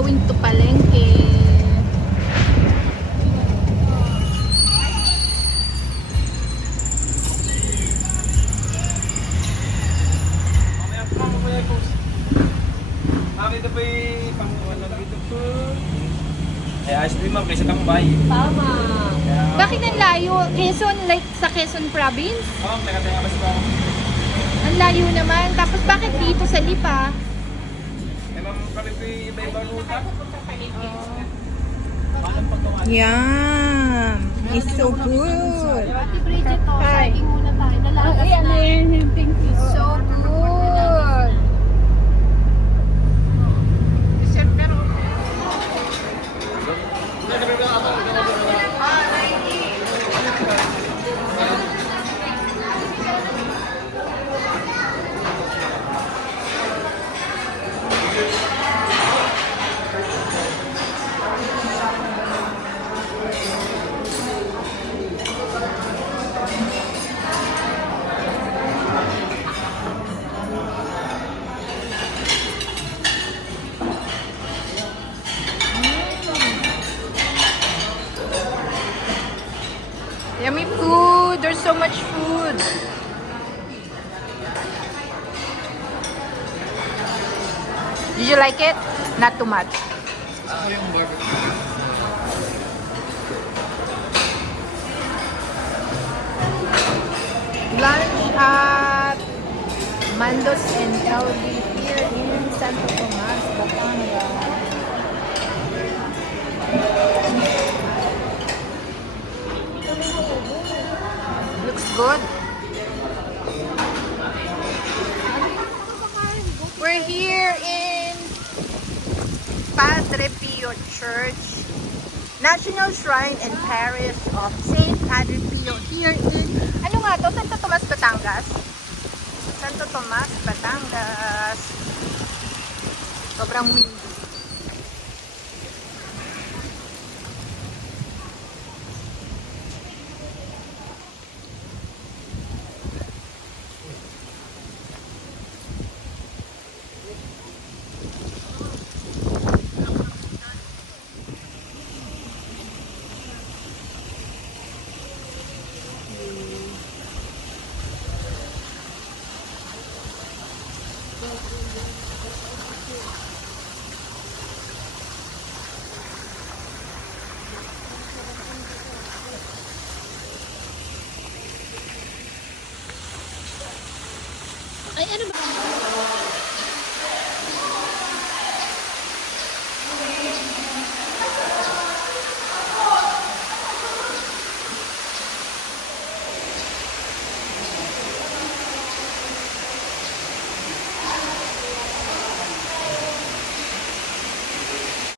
going to Palengke. Ito po yung pang-ano dito po. Ay, ayos din ma'am, kaysa tambay. Tama. Bakit ang layo? Quezon, like sa Quezon Province? Oo, taga-taga ba siya? Ang layo naman. Tapos bakit dito sa Lipa? Eh ma'am, kami po yung iba-ibang ruta. Yum! It's so good. Ate Bridget, saging muna tayo. Nalagas na. It's so good. Yummy food. There's so much food. Did you like it? Not too much. Ako yung barbecue. Lunch at Mandos and LV here in Santo Tomas, Batangas. Looks good. We're here in Padre Pio Church, National Shrine and Parish of Saint Padre Pio here in, ano nga to? Santo Tomas, Batangas? Santo Tomas, Batangas. Sobrang windy. Ay, ano ba?